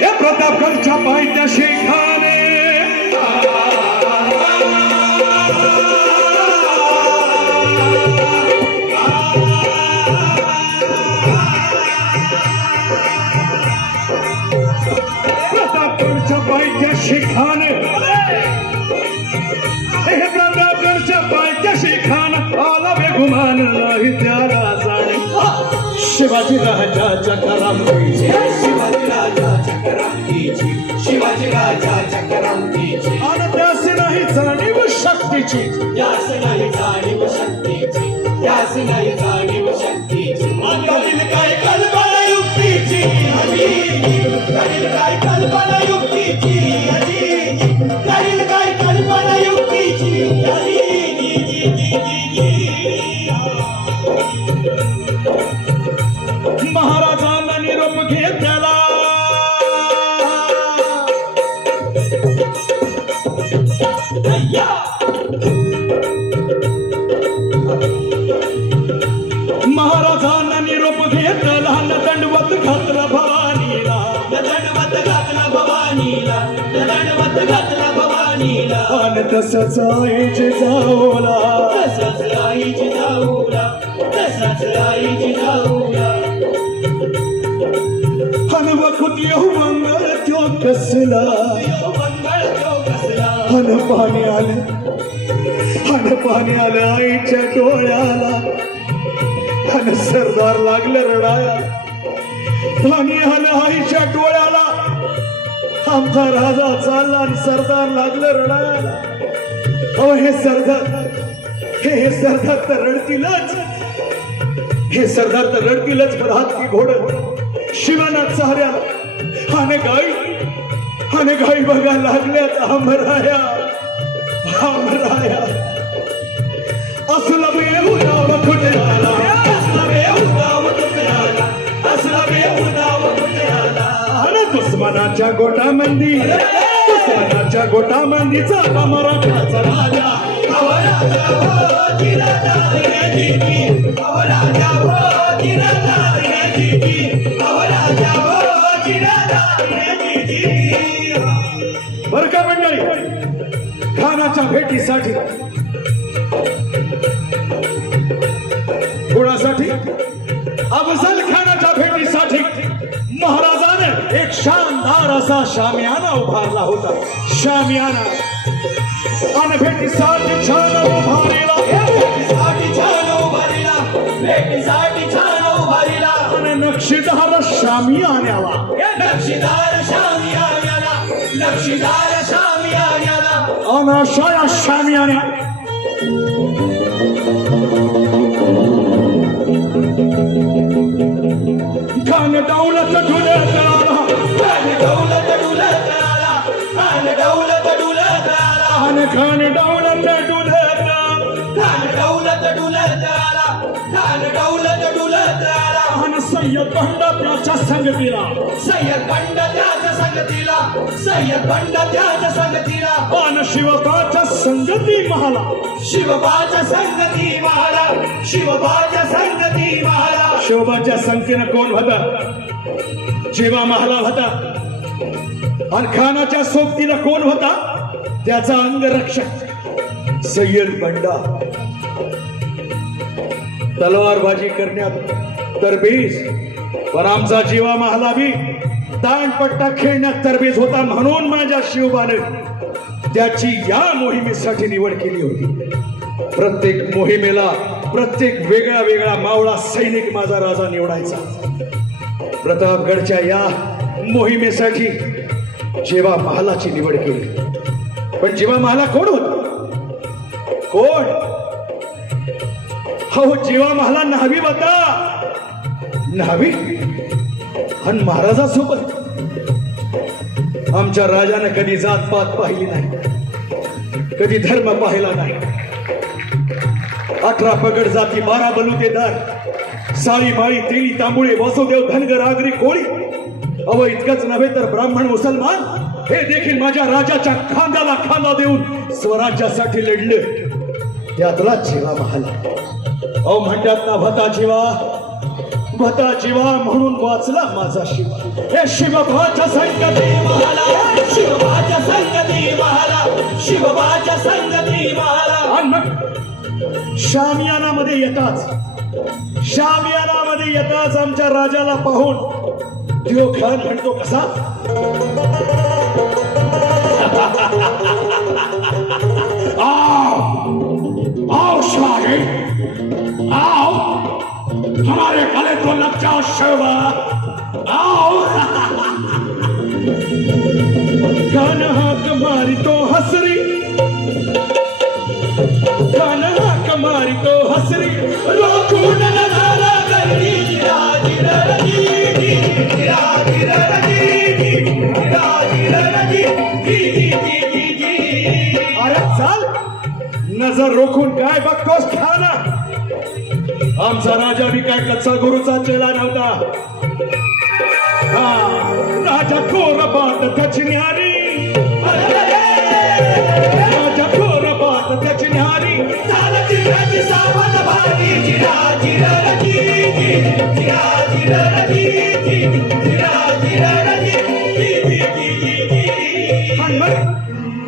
प्रतापगडच्या पायथ्याशी खाणे प्रतापगडच्या पायथ्याशी खाणे हे प्रतापगडच्या पायथ्याशी खान आला बेगुमान नाही त्याला जाणे शिवाजी राजाच्या करामतीची शिवाजी राजाच्या करामतीची शिवाजी राजाच्या करामतीची आणि त्यास नाही जाणीव शक्तीची त्यास नाही जाणीव शक्तीची त्यास नाही जाणीव शक्तीची करील काय कल्पना युक्तीची करील काय कल्पना युक्तीची करील काय कल्पना युक्तीची महाराजांना निरोप घेतला महाराजांना निरोप घेतला दंडवत घातला भवानीला दंडवत घातला भवानीला दंडवत घातला भवानीला आणि तसंच आईची जाऊला तसंच आईची जाऊला तसंच आईची जाऊला हनवखुत येऊ मंगळ त्यो कसला मंगळ तो कसला हन पाणी आलं आईच्या डोळ्याला हन सरदार लागलं रडाया पाणी आलं आईच्या डोळ्याला आमचा राजा चालला आणि सरदार लागलं रडायला अहो हे सरदार तर रडतीलच हे सरदार तर रडतीलच पर हात की घोड शिवाना चाऱ्या हाने गाई बघा लागल्यात आमराया असला बेहुदाव कुठे आला असला बेहुदाव कुठे आला असला बेहुदाव कुठे आला अरे दुश्मनाच्या गोटामंदीचा मराठाचा राजा राजा हो जिरादार दीदी राजा हो जिरादार दीदी राजा हो जिरादार दीदी बर का मंडळी खानाच्या भेटीसाठी कोणासाठी अफजल खानाच्या भेटीसाठी महाराजाने एक शानदार असा शामियाना उभारला होता शामियाना आणि भेटीसाठी छान उभारला भेटीसाठी छान उभारला भेटीसाठी छान उभारला आणि नक्षीदार शामियान्याला नक्षीदार शामियान्याला नक्षीदार शामियान्याला आणि अशा या शामियान्या खान दौलत ढुलत आला खान दौलत डुलत आला खान दौलत डुलत आला खान दौलत ढुलत खान दौलत डुलत आला खान दौलत डुलत आला आणि सय्यद बंड त्याच्या संगतीला सय्यद बंड त्याच्या संगतीला सय्यद बंड त्याच्या संगतीला आणि शिवबाच्या संगती महाला शिवबाच्या संगती महारा शिवबाच्या संगती महारा शिवबाच्या संगतीनं कोण होता जेव्हा महाला होता आणि खानाच्या सोबतीला कोण होता त्याचा अंगरक्षक सय्यद बंडा तलवारबाजी करण्यात तरबेज पण आमचा जीवा महाला बी दांडपट्टा खेळण्यात तरबेज होता म्हणून माझ्या शिवबाने त्याची या मोहिमेसाठी निवड केली होती प्रत्येक मोहिमेला प्रत्येक वेगळा वेगळा मावळा सैनिक माझा राजा निवडायचा प्रतापगडच्या या मोहिमेसाठी जेव्हा महालाची निवड केली पण जेव्हा मला कोण होता कोण हो जेव्हा मला न्हावी होता न्हावी आणि महाराजासोबत आमच्या राजाने कधी जातपात पाहिली नाही कधी धर्म पाहिला नाही 18 पगड जाती 12 बलुतेदार साळीमाई तेली तांबुळे वासुदेव धनगर आगरी कोळी अव इतकंच नव्हे तर ब्राह्मण मुसलमान हे देखील माझ्या राजाच्या खांद्याला खांदा देऊन स्वराज्यासाठी लढले. त्यातला जीवा महाला अहो म्हणतात ना भता जीवा म्हणून वाचला माझा शिवा. हे शिवभाच्या संगती महाला शिवबाच्या संगती महाला शिवबाच्या संगती महाला. आणि मग शामियानामध्ये येताच आमच्या राजाला पाहून त्यो खान म्हणतो कसा आओ शिवाजी आओ हमारे गले को लग जाओ शिवा आओ. कान हाक मारी तो हसरी कान हाक मारी तो हसरी रोखून नजारा करती जिराजिरजी जिराजिरजी जिराजिरजी जी. अरे चाल नजर रोखून काय बघतोस खाना. आमचा राजा बी काय कच्चा गुरुचा चेला नव्हता. हा राजा कोरबात त्याची न्यारी राजा कोरबात त्याची न्यारी सालची सावध भारी जिराजिरजी जिराजिरजी जिराजिरजी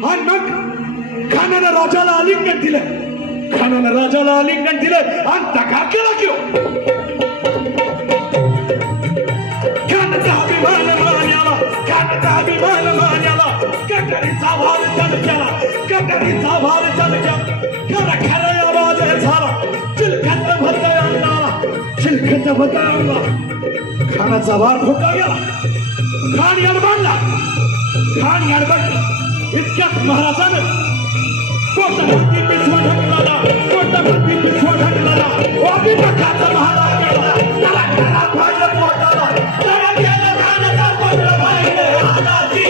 आणि मग खानानं राजाला आलिंगन दिलं आणि टका केला किंवा अभिमान मान्याला कटरीचा भार तडक्याला खरं आवाज झाला चिलखत भरता आणला खानाचा भार फुटा गेला. खान याडबाडला इतक्यात महाराजानं कोटाभरती पिछवा ढकलला वापी नखाचा महाराज गेला. त्याला घरात पाहिलं पोटाला त्याला गेलं खानाचा पत्र पाहिलं आलाजी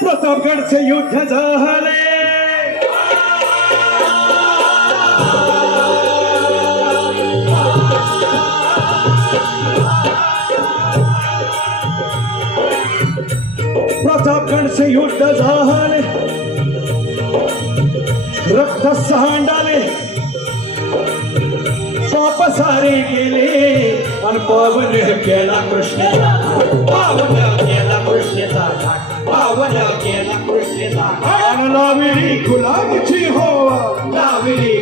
प्रतापगडचे युद्ध झाले. प्रतापगडचे युद्ध झाले रक्त सांडाले पाप सारे गेले आणि पावन केला कृष्णाचा पावन केला कृष्णेचा पावन केला कृष्णेचा. लावली गुलाबीची होवा लावली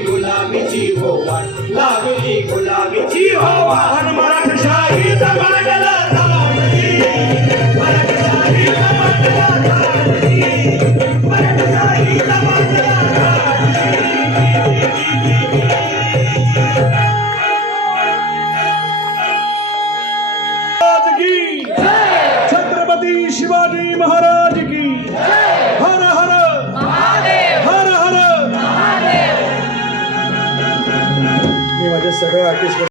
गुलाबीची होवा आणि मराठशाही जमानला जमानली मराठशाही जमानला जमानली मराठशाही जमानला की छत्रपती शिवाजी महाराज की हर हर हर हर. मी माझे सगळं आर्टिस्ट